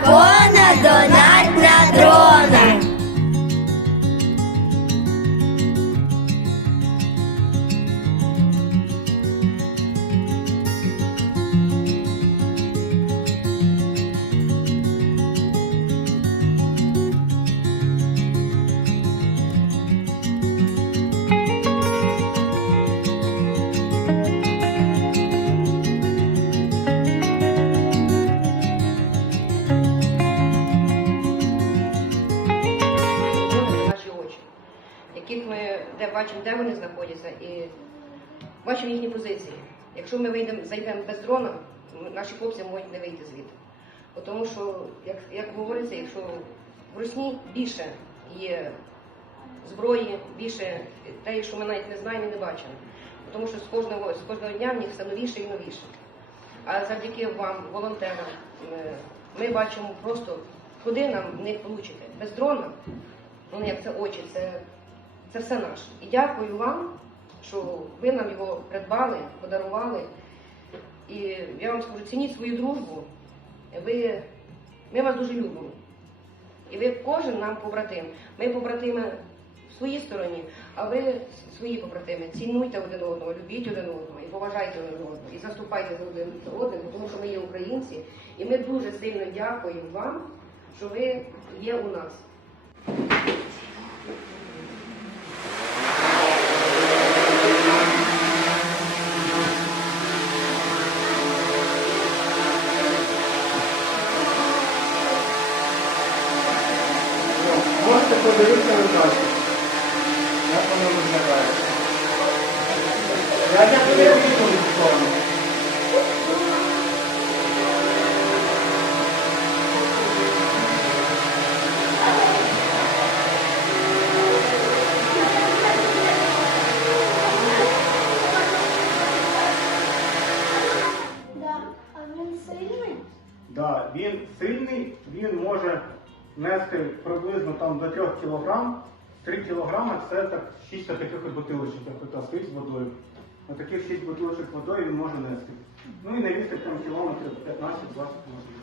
What. Яких ми де бачимо, де вони знаходяться, і бачимо їхні позиції. Якщо ми вийдемо, зайдемо без дрона, наші хлопці можуть не вийти звідти. Тому що, як, як говориться, якщо в Русні більше є зброї, більше те, що ми навіть не знаємо і не бачимо. Тому що з кожного, з кожного дня в них все новіше і новіше. А завдяки вам, волонтерам, е, ми бачимо просто, куди нам в них влучити. Без дрона, ну як це очі, це, це все наше. І дякую вам, що ви нам його придбали, подарували. І я вам скажу, цініть свою дружбу. Ви, ми вас дуже любимо. І ви кожен нам побратим. Ми побратими в своїй стороні, а ви свої побратими. Цінуйте один одного, любіть один одного і поважайте один одного. І заступайте за один за одним, тому що ми є українці. І ми дуже сильно дякуємо вам, що ви є у нас. Можете подивитися на дачу. Як воно виглядає. Я не подивився в сторону. Да. А він сильний? Да, він сильний, він може нести приблизно там до 3 кг. 3 кг це так 6 таких бутилочок, як ота стоїть з водою. Отаких 6 бутилочок водою він може нести. Ну і навісти там кілометрів 15-20 може.